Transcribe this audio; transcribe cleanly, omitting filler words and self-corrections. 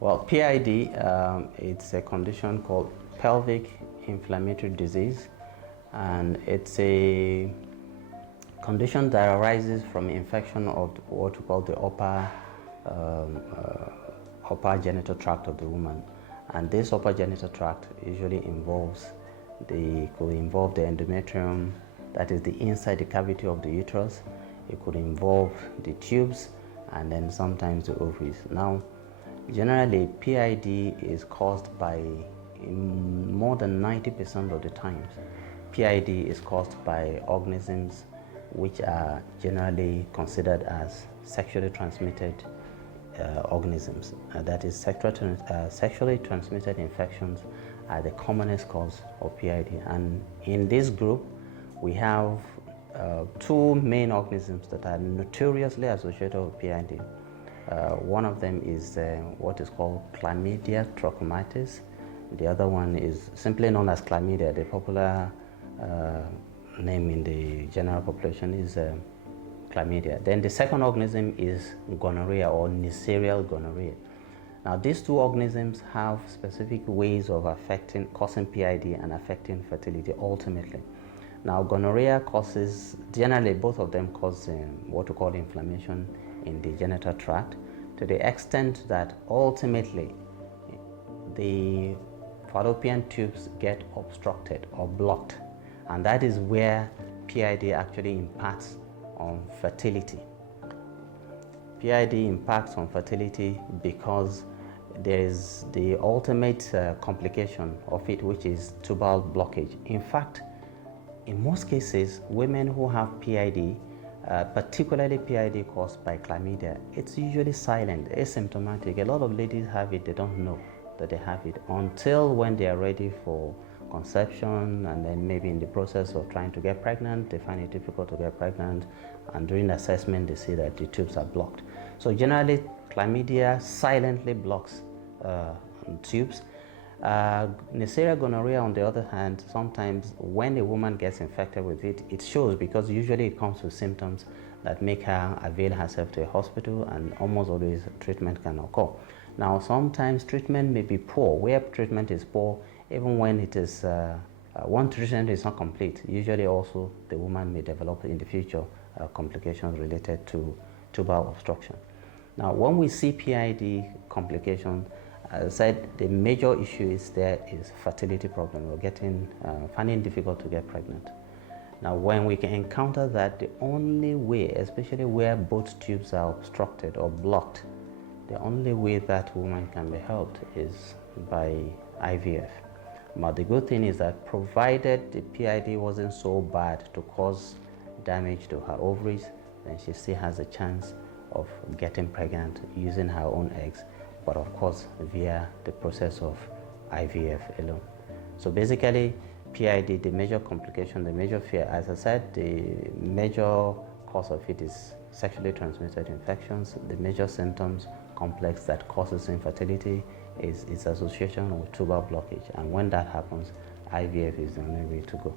Well, PID, it's a condition called Pelvic Inflammatory Disease, and it's a condition that arises from infection of what we call the upper genital tract of the woman. And this upper genital tract usually could involve the endometrium, that is the inside the cavity of the uterus. It could involve the tubes, and then sometimes the ovaries. Now, generally, PID is caused by, in more than 90% of the times, PID is caused by organisms which are generally considered as sexually transmitted organisms. That is, sexually transmitted infections are the commonest cause of PID. And in this group, we have two main organisms that are notoriously associated with PID. One of them is what is called Chlamydia trachomatis. The other one is simply known as chlamydia. The popular name in the general population is chlamydia. Then the second organism is gonorrhea, or Neisseria gonorrhea. Now, these two organisms have specific ways of causing PID and affecting fertility ultimately. Now, gonorrhea causes, generally both of them cause what we call inflammation in the genital tract, to the extent that ultimately the fallopian tubes get obstructed or blocked, and that is where PID actually impacts on fertility. PID impacts on fertility because there is the ultimate complication of it, which is tubal blockage. In fact, in most cases, women who have PID, particularly PID caused by chlamydia, it's usually silent, asymptomatic. A lot of ladies have it, they don't know that they have it until when they are ready for conception, and then maybe in the process of trying to get pregnant, they find it difficult to get pregnant, and during the assessment they see that the tubes are blocked. So generally, chlamydia silently blocks tubes. Neisseria gonorrhea, on the other hand, sometimes when a woman gets infected with it, it shows, because usually it comes with symptoms that make her avail herself to a hospital, and almost always treatment can occur. Now, sometimes treatment may be poor. Where treatment is poor, even when it is one treatment is not complete, usually also the woman may develop in the future complications related to tubal obstruction. Now, when we see PID complications, as I said, the major issue is fertility problem. We're finding it difficult to get pregnant. Now, when we can encounter that, the only way, especially where both tubes are obstructed or blocked, the only way that woman can be helped is by IVF. But the good thing is that, provided the PID wasn't so bad to cause damage to her ovaries, then she still has a chance of getting pregnant using her own eggs, but of course via the process of IVF alone. So basically, PID, the major complication, the major fear, as I said, the major cause of it is sexually transmitted infections. The major symptoms complex that causes infertility is its association with tubal blockage, and when that happens, IVF is the only way to go.